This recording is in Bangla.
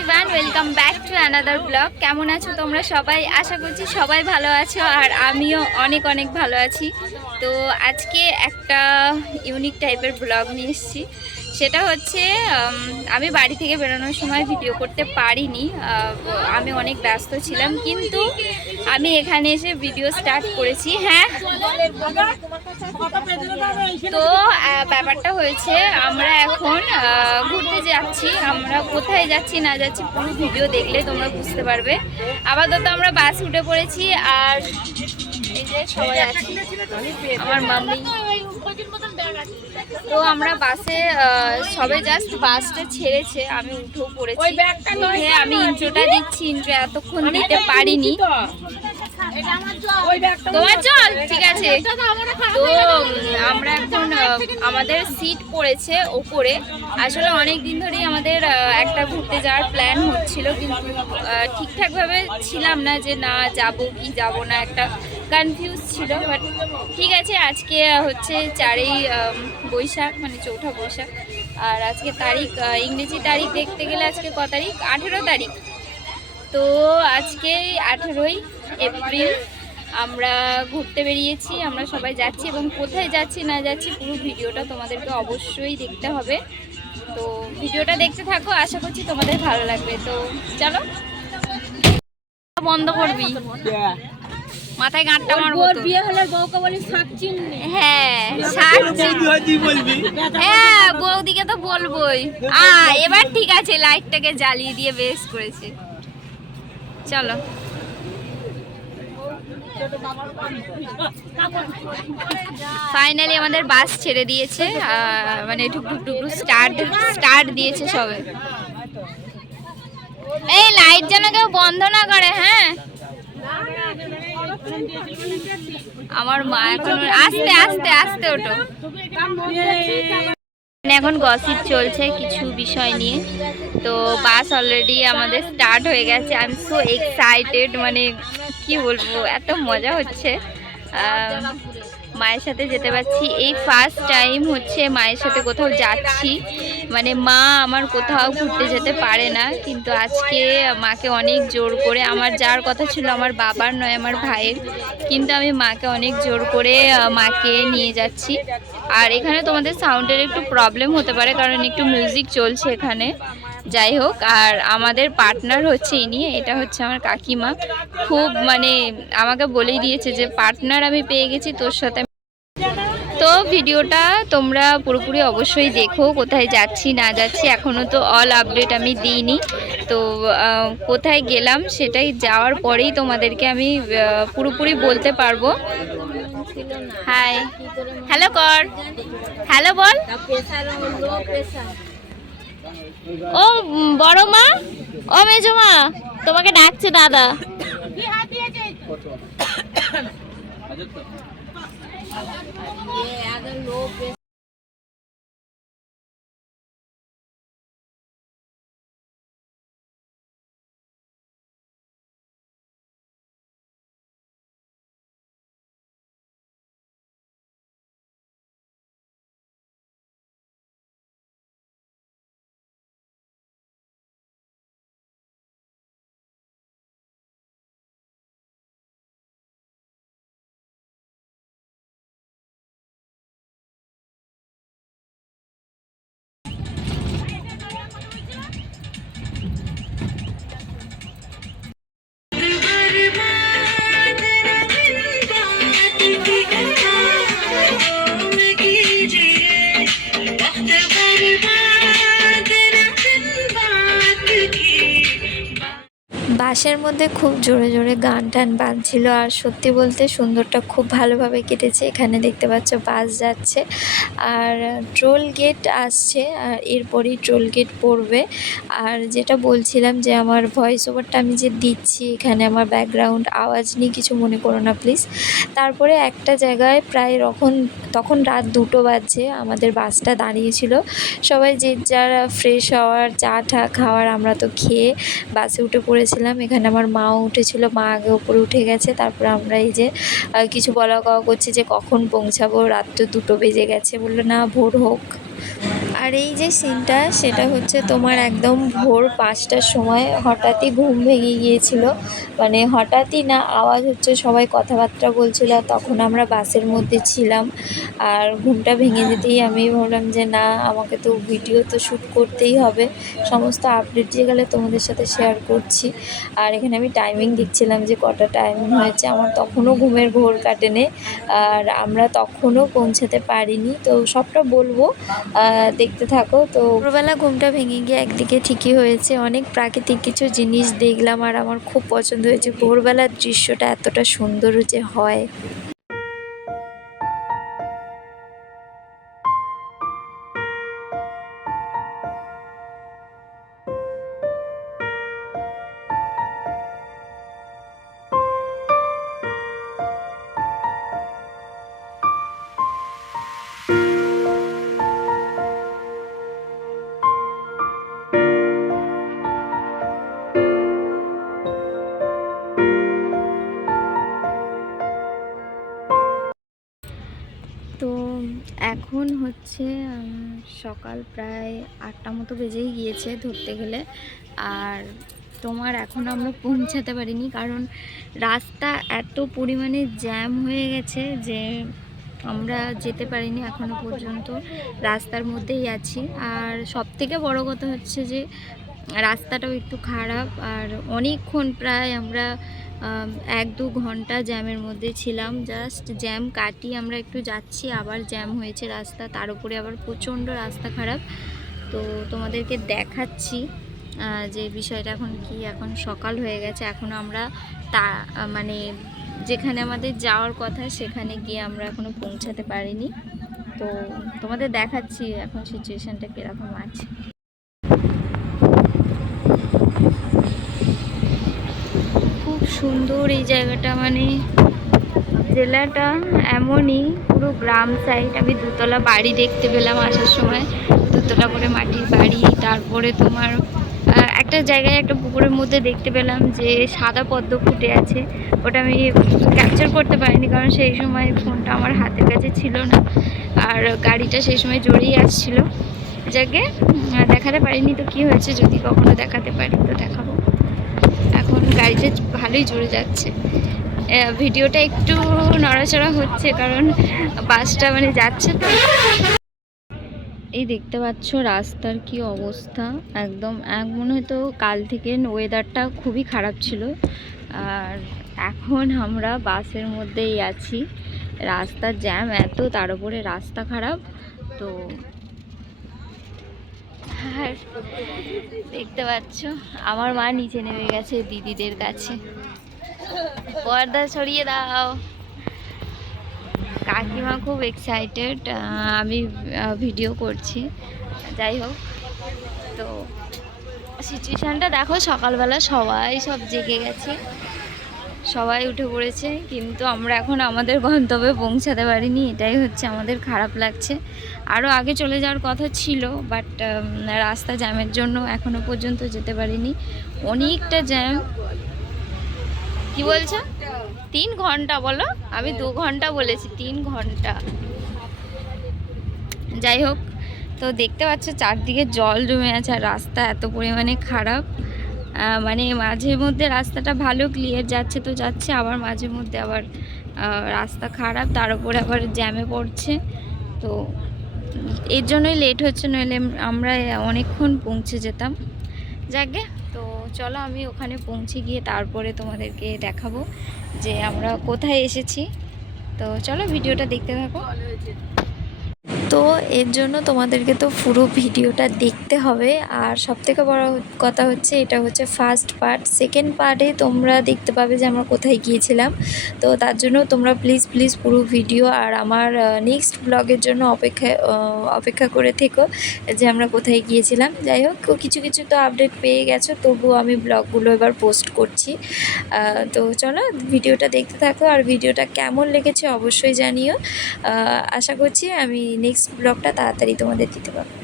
Everyone welcome back to another blog কেমন আছো তোমরা সবাই? আশা করছি সবাই ভালো আছো আর আমিও অনেক অনেক ভালো আছি। তো আজকে একটা ইউনিক টাইপের ব্লগ নিয়ে এসেছি। সেটা হচ্ছে আমি বাড়ি থেকে বেরোনোর সময় ভিডিও করতে পারিনি। আমি অনেক ব্যস্ত ছিলাম, কিন্তু আমি এখানে এসে ভিডিও স্টার্ট করেছি। হ্যাঁ? তো ব্যাপারটা হয়েছে, আমরা এখন যাচ্ছি আমরা কোথায় যাচ্ছি না যাচ্ছি পুরো ভিডিও দেখলে তোমরা বুঝতে পারবে। আপাতত আমরা বাস উঠে পড়েছি আর সবাই আছি। আমার মাম্মি। তো আমরা বাসে সবে জাস্ট বাসটা ছেড়েছে আমি উঠেও পড়েছি। আমি ইন্ট্রোটা দিচ্ছি ইন্ট্রো এতক্ষণ দিতে পারিনি। তোমার চল ঠিক আছে। তো আমরা এখন আমাদের সিট পড়েছে ওপরে। আসলে অনেক দিন ধরেই আমাদের একটা ঘুরতে যাওয়ার প্ল্যান হচ্ছিল কিন্তু ঠিকঠাকভাবে ছিলাম না যে না যাব কি যাব না একটা কনফিউজ ছিল। বাট ঠিক আছে আজকে হচ্ছে চারই বৈশাখ মানে চৌঠা বৈশাখ। আর আজকে তারিখ ইংরেজি তারিখ দেখতে গেলে আজকে ক তারিখ? আঠেরো তারিখ। তো আজকে আঠেরোই এপ্রিল। আমরা ঘুরতে বেরিয়েছি আমরা সবাই যাচ্ছি এবং কোথায় যাচ্ছি না যাচ্ছি পুরো ভিডিওটা তোমাদেরকে অবশ্যই দেখতে হবে। তো ভিডিওটা দেখতে থাকো আশা করছি তোমাদের ভালো লাগবে। তো চলো। বন্ধ করবি। মাথায় গাঁটটা মারবো তো। বিয়ে হলে বউকে বলি শাক চিননি হ্যাঁ শাক চিনি। হ্যাঁ বৌদিকে তো বলবোই। আ এবার ঠিক আছে লাইটটাকে জ্বালিয়ে দিয়ে বেশ করেছে। চলো। ফাইনালি আমাদের বাস ছেড়ে দিয়েছে মানে টুকটুক টুকটুক স্টার্ট স্টার্ট দিয়েছে সবে। এই লাইট যেন কেউ বন্ধ না করে হ্যাঁ? আমার মা এখন আস্তে আস্তে আস্তে ওঠো। মানে এখন গসিপ চলছে কিছু বিষয় নিয়ে। তো বাস অলরেডি আমাদের স্টার্ট হয়ে গেছে। আই এম সো এক্সাইটেড মানে কি বলব, এত মজা হচ্ছে। মায়ের সাথে যেতে পারছি। এই ফার্স্ট টাইম হচ্ছে মায়ের সাথে কোথাও যাচ্ছি। মানে মা আমার কোথাও ঘুরতে যেতে পারে না, কিন্তু আজকে মাকে অনেক জোর করে, আমার যার কথা ছিল আমার বাবার নয়, আমার ভাইয়ের, কিন্তু আমি মাকে অনেক জোর করে মাকে নিয়ে যাচ্ছি। আর এখানে তোমাদের সাউন্ডের একটু প্রবলেম হতে পারে, কারণ একটু মিউজিক চলছে এখানে। যাই হোক, আর আমাদের পার্টনার হচ্ছে ইনি, এটা হচ্ছে আমার কাকিমা। খুব মানে আমাকে বলেই দিয়েছে যে পার্টনার আমি পেয়ে গেছি, তোর সাথে তো ভিডিওটা তোমরা পুরোপুরি অবশ্যই দেখো, কোথায় যাচ্ছি, না যাচ্ছি। এখনও তো অল আপডেট আমি দিইনি। তো কোথায় গেলাম, সেটাই যাওয়ার পরেই তোমাদেরকে আমি পুরোপুরি বলতে পারব। হাই হ্যালো কর হ্যালো বল। ও বড় মা? ও মেজো মা তোমাকে ডাকছে দাদা। লো বাসের মধ্যে খুব জোরে জোরে গান টান বাজছিল আর সত্যি বলতে সুন্দরটা খুব ভালোভাবে কেটেছে। এখানে দেখতে পাচ্ছ বাস যাচ্ছে আর ট্রোল গেট আসছে, আর এরপরেই ট্রোল গেট পড়বে। আর যেটা বলছিলাম যে আমার ভয়েস ওভারটা আমি যে দিচ্ছি, এখানে আমার ব্যাকগ্রাউন্ড আওয়াজ নিয়ে কিছু মনে করো না প্লিজ। তারপরে একটা জায়গায় প্রায় তখন তখন রাত দুটো বাজছে, আমাদের বাসটা দাঁড়িয়েছিল। সবাই যে যারা ফ্রেশ হওয়ার চা টা খাওয়ার আমরা তো খেয়ে বাসে উঠে পড়েছিলাম। এখানে আমার মাও উঠেছিল, মা আগে উপরে উঠে গেছে, তারপর আমরা এই যে কিছু বলা কওয়া করছি যে, কখন পৌঁছাবো? রাত তো দুটো বেজে গেছে, বলল, না, ভোর হোক। আর এই যে সিনটা সেটা হচ্ছে তোমার একদম ভোর পাঁচটার সময় হঠাৎই ঘুম ভেঙে গিয়েছিল। মানে হঠাৎই না আওয়াজ হচ্ছে সবাই কথাবার্তা বলছিল তখন আমরা বাসের মধ্যে ছিলাম। আর ঘুমটা ভেঙে যেতেই আমি ভাবলাম যে না আমাকে তো ভিডিও তো শ্যুট করতেই হবে। সমস্ত আপডেট যে গেলে তোমাদের সাথে শেয়ার করছি। আর এখানে আমি টাইমিং দেখছিলাম যে কটা টাইম হয়েছে। আমার তখনও ঘুমের ঘোর কাটেনি আর আমরা তখনও পৌঁছাতে পারিনি। তো সবটা বলব। আহ, দেখতে থাকো। তো ভোরবেলা ঘুমটা ভেঙে গিয়ে একদিকে ঠিকই হয়েছে। অনেক প্রাকৃতিক কিছু জিনিস দেখলাম আর আমার খুব পছন্দ হয়েছে। ভোরবেলার দৃশ্যটা এতটা সুন্দর যে হয়। এখন হচ্ছে সকাল প্রায় আটটা মতো বেজেই গিয়েছে ধরতে গেলে। আর তোমার এখন আমরা পৌঁছাতে পারিনি কারণ রাস্তা এত পরিমাণে জ্যাম হয়ে গেছে যে আমরা যেতে পারিনি এখনও পর্যন্ত। রাস্তার মধ্যেই আছি। আর সব থেকে বড় কথা হচ্ছে যে রাস্তাটাও একটু খারাপ। আর অনেকক্ষণ প্রায় আমরা আম, এক দু ঘণ্টা জ্যামের মধ্যে ছিলাম। জাস্ট জ্যাম কাটিয়ে আমরা একটু যাচ্ছি, আবার জ্যাম হয়েছে রাস্তা, তার উপরে আবার প্রচণ্ড রাস্তা খারাপ। তো তোমাদেরকে দেখাচ্ছি যে বিষয়টা এখন কি, এখন সকাল হয়ে গেছে, এখন আমরা তা মানে যেখানে আমাদের যাওয়ার কথা, সেখানে গিয়ে আমরা এখনও পৌঁছাতে পারিনি। তো তোমাদের দেখাচ্ছি এখন সিচুয়েশানটা কীরকম আছে খুব সুন্দর এই জায়গাটা মানে জেলাটা এমনই, পুরো গ্রাম সাইড আমি দুতলা বাড়ি দেখতে পেলাম আসার সময়। দুতলা করে মাটির বাড়ি, তারপরে তোমার একটা জায়গায় একটা পুকুরের মধ্যে দেখতে পেলাম যে সাদা পদ্ম ফুটে আছে। ওটা আমি ক্যাপচার করতে পারিনি, কারণ সেই সময় ফোনটা আমার হাতের কাছে ছিল না। আর গাড়িটা সেই সময় জড়িয়ে আসছিল। যাকে দেখাতে পারিনি তো কি হয়েছে, যদি কখনো দেখাতে পারি তো দেখাবো। গাড়িটা ভালোই জুড়ে যাচ্ছে। ভিডিওটা একটু নড়াচড়া হচ্ছে কারণ বাসটা মানে যাচ্ছে তো। এই দেখতে পাচ্ছ রাস্তার কি অবস্থা? একদম, এক মনে হয় তো কাল থেকে ওয়েদারটা খুবই খারাপ ছিল। আর এখন আমরা বাসের মধ্যেই আছি। রাস্তার জ্যাম এত, তার উপরে রাস্তা খারাপ। তো আর দেখতে পাচ্ছ, আমার মা নিচে নেমে গেছে দিদিদের কাছে। পর্দা সরিয়ে দাও। কাকিমা খুব এক্সাইটেড আমি ভিডিও করছি। যাই হোক, তো সিচুয়েশানটা দেখো, সকালবেলা সবাই সব জেগে গেছে। সবাই উঠে পড়েছে, কিন্তু আমরা এখন আমাদের গন্তব্যে পৌঁছাতে পারিনি, এটাই হচ্ছে আমাদের খারাপ লাগছে। আরও আগে চলে যাওয়ার কথা ছিল বাট রাস্তা জ্যামের জন্য এখনও পর্যন্ত যেতে পারিনি। অনেকটা জ্যাম কি বলছো? তিন ঘণ্টা বলো? আমি দু ঘণ্টা বলেছি, তিন ঘণ্টা। যাই হোক, তো দেখতে পাচ্ছ চারদিকে জল জমে আছে আর রাস্তা এত পরিমাণে খারাপ। মানে মাঝে মধ্যে রাস্তাটা ভালো ক্লিয়ার যাচ্ছে তো যাচ্ছে, আবার মাঝে মধ্যে আবার রাস্তা খারাপ, তার উপরে আবার জ্যামে পড়ছে। তো এর জন্যই লেট হচ্ছে, নইলে আমরা অনেকক্ষণ পৌঁছে যেতাম। যাকে, তো চলো আমি ওখানে পৌঁছে গিয়ে তারপরে তোমাদেরকে দেখাবো যে আমরা কোথায় এসেছি। তো চলো ভিডিওটা দেখতে থাকো। তো এর জন্য তোমাদেরকে তো পুরো ভিডিওটা দেখতে হবে। আর সবথেকে বড় কথা হচ্ছে, এটা হচ্ছে ফার্স্ট পার্ট সেকেন্ড পার্টে তোমরা দেখতে পাবে যে আমরা কোথায় গিয়েছিলাম। তো তার জন্য তোমরা প্লিজ প্লিজ পুরো ভিডিও আর আমার নেক্সট ব্লগের জন্য অপেক্ষা অপেক্ষা করে থেকো যে আমরা কোথায় গিয়েছিলাম। যাই হোক কিছু কিছু তো আপডেট পেয়ে গেছো তবুও আমি ব্লগগুলো এবার পোস্ট করছি। তো চলো ভিডিওটা দেখতে থাকো। আর ভিডিওটা কেমন লেগেছে অবশ্যই জানিও। আশা করছি আমি নেক্সট ব্লগটা তাড়াতাড়ি তোমাদের দিতে পারব।